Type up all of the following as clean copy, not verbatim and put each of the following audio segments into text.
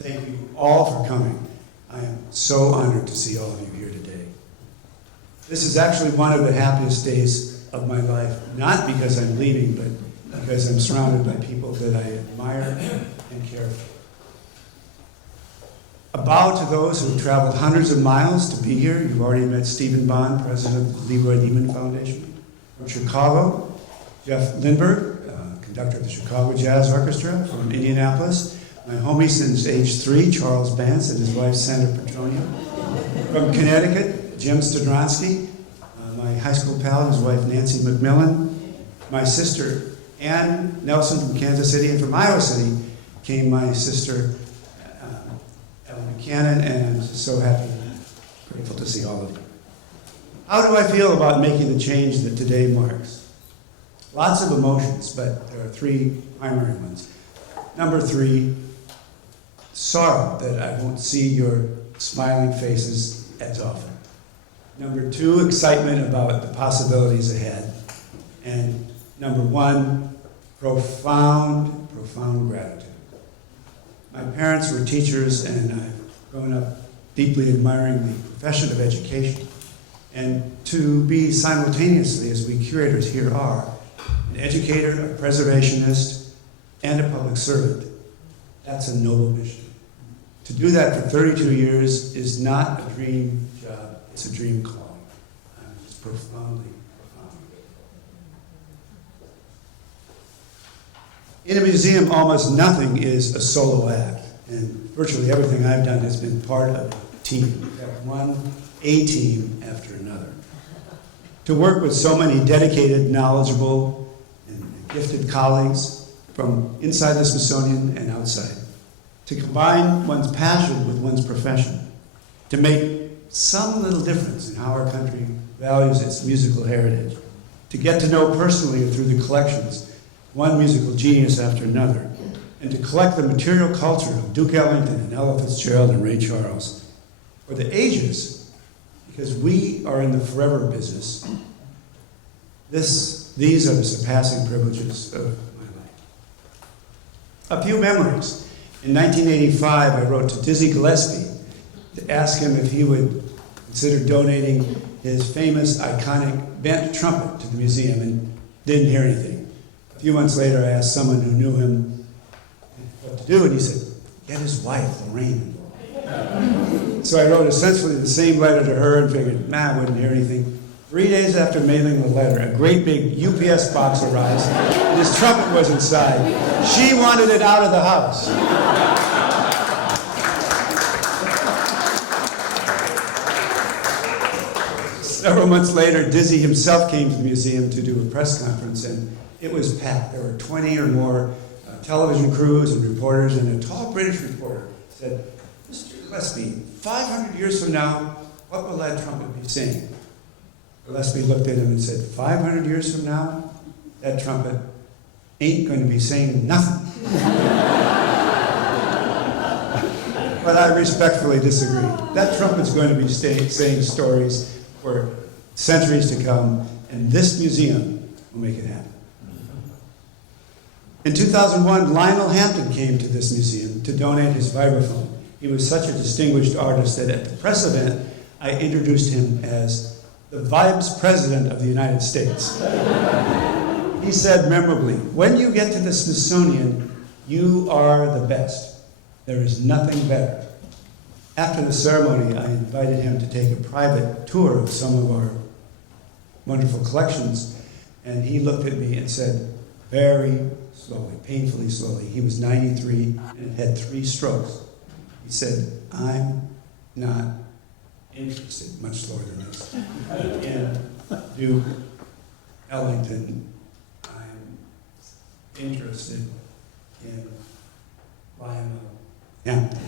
Thank you all for coming. I am so honored to see all of you here today. This is actually one of the happiest days of my life, not because I'm leaving, but because I'm surrounded by people that I admire and care for. A bow to those who have traveled hundreds of miles to be here. You've already met Stephen Bond, president of the Rewirement Foundation. From Chicago, Jeff Lindbergh, conductor of the Chicago Jazz Orchestra. From Indianapolis, my homie since age 3, Charles Bance, and his wife, Sandra Petronia. From Connecticut, Jim Stodronsky, my high school pal, his wife, Nancy McMillan. My sister, Ann Nelson from Kansas City. And from Iowa City came my sister, Ellen Buchanan, and I'm just so happy and grateful to see all of you. How do I feel about making the change that today marks? Lots of emotions, but there are 3 primary ones. Number 3, sorrow that I won't see your smiling faces as often. Number 2, excitement about the possibilities ahead. And number 1, profound, profound gratitude. My parents were teachers, and I've grown up deeply admiring the profession of education. And to be simultaneously, as we curators here are, an educator, a preservationist, and a public servant, that's a noble mission. To do that for 32 years is not a dream job, it's a dream calling. It's profoundly, profoundly. In a museum, almost nothing is a solo act, and virtually everything I've done has been part of a team. In fact, one A-team after another. To work with so many dedicated, knowledgeable, and gifted colleagues from inside the Smithsonian and outside. To combine one's passion with one's profession. To make some little difference in how our country values its musical heritage. To get to know personally through the collections one musical genius after another. And to collect the material culture of Duke Ellington and Ella Fitzgerald and Ray Charles. For the ages, because we are in the forever business, these are the surpassing privileges of my life. A few memories. In 1985, I wrote to Dizzy Gillespie to ask him if he would consider donating his famous, iconic bent trumpet to the museum, and didn't hear anything. A few months later, I asked someone who knew him what to do, and he said, get his wife, Lorraine. So I wrote essentially the same letter to her and figured, I wouldn't hear anything. 3 days after mailing the letter, a great big UPS box arrives, and his trumpet was inside. She wanted it out of the house. Several months later, Dizzy himself came to the museum to do a press conference, and it was packed. There were 20 or more television crews and reporters, and a tall British reporter said, Mr. Gillespie, 500 years from now, what will that trumpet be saying? Gillespie looked at him and said, 500 years from now, that trumpet ain't going to be saying nothing. But I respectfully disagree. That trumpet's going to be saying stories for centuries to come, and this museum will make it happen. In 2001, Lionel Hampton came to this museum to donate his vibraphone. He was such a distinguished artist that at the press event, I introduced him as the Vibes President of the United States. He said memorably, when you get to the Smithsonian, you are the best. There is nothing better. After the ceremony, I invited him to take a private tour of some of our wonderful collections, and he looked at me and said, very slowly, painfully slowly, he was 93 and had 3 strokes. He said, I'm not interested, much slower than this, in Duke Ellington. I'm interested in Lionel Hampton.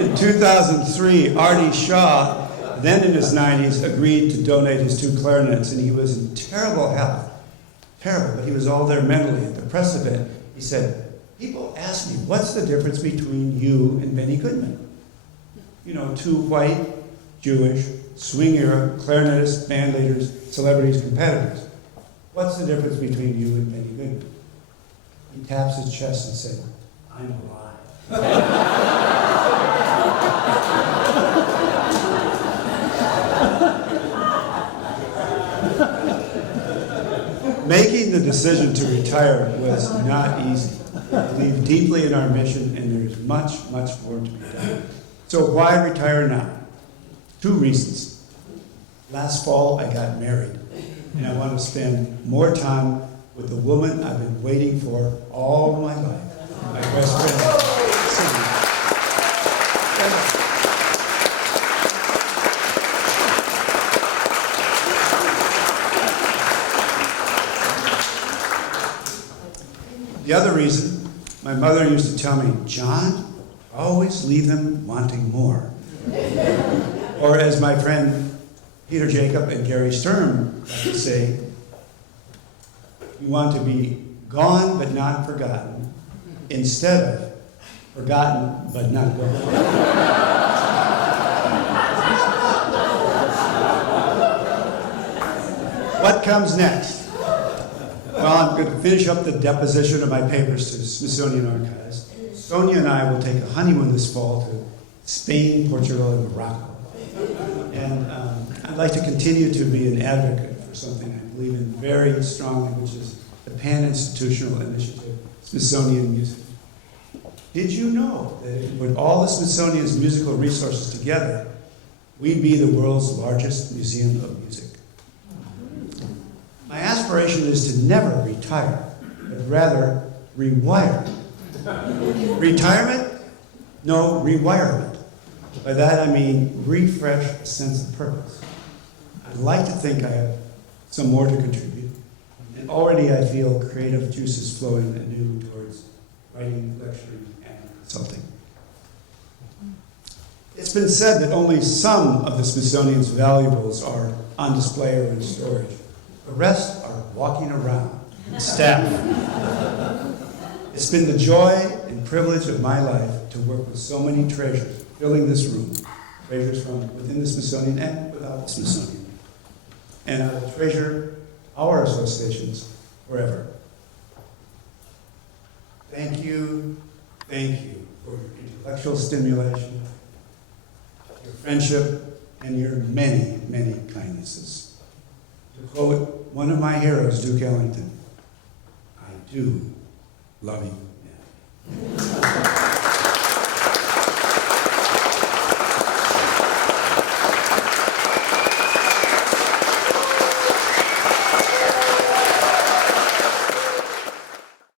In 2003, Artie Shaw, then in his 90s, agreed to donate his 2 clarinets, and he was in terrible health. Terrible, but he was all there mentally. At the press event, he said, people ask me, what's the difference between you and Benny Goodman? You know, 2 white, Jewish, swing era, clarinetists, band leaders, celebrities, competitors. What's the difference between you and Benny Goodman? He taps his chest and said, I'm alive. Making the decision to retire was not easy. I believe deeply in our mission, and there is much, much more to be done. So why retire now? 2 reasons. Last fall, I got married, and I want to spend more time with the woman I've been waiting for all my life, my best friend, Cindy. The other reason, my mother used to tell me, John, always leave them wanting more. Or as my friend Peter Jacob and Gary Sturm like to say, you want to be gone but not forgotten, instead of forgotten but not gone. What comes next? Well, I'm going to finish up the deposition of my papers to the Smithsonian Archives. Sonia and I will take a honeymoon this fall to Spain, Portugal, and Morocco. And I'd like to continue to be an advocate for something I believe in very strongly, which is the Pan-Institutional Initiative, Smithsonian Music. Did you know that if you put all the Smithsonian's musical resources together, we'd be the world's largest museum of music? My aspiration is to never retire, but rather rewire. Retirement? No, rewirement. By that I mean refresh a sense of purpose. I'd like to think I have some more to contribute, and already I feel creative juices flowing anew towards writing, lecturing, and consulting. It's been said that only some of the Smithsonian's valuables are on display or in storage. The rest are walking around, staff. It's been the joy and privilege of my life to work with so many treasures filling this room, treasures from within the Smithsonian and without the Smithsonian. And I will treasure our associations forever. Thank you for your intellectual stimulation, your friendship, and your many, many kindnesses. To quote one of my heroes, Duke Ellington, I do love you.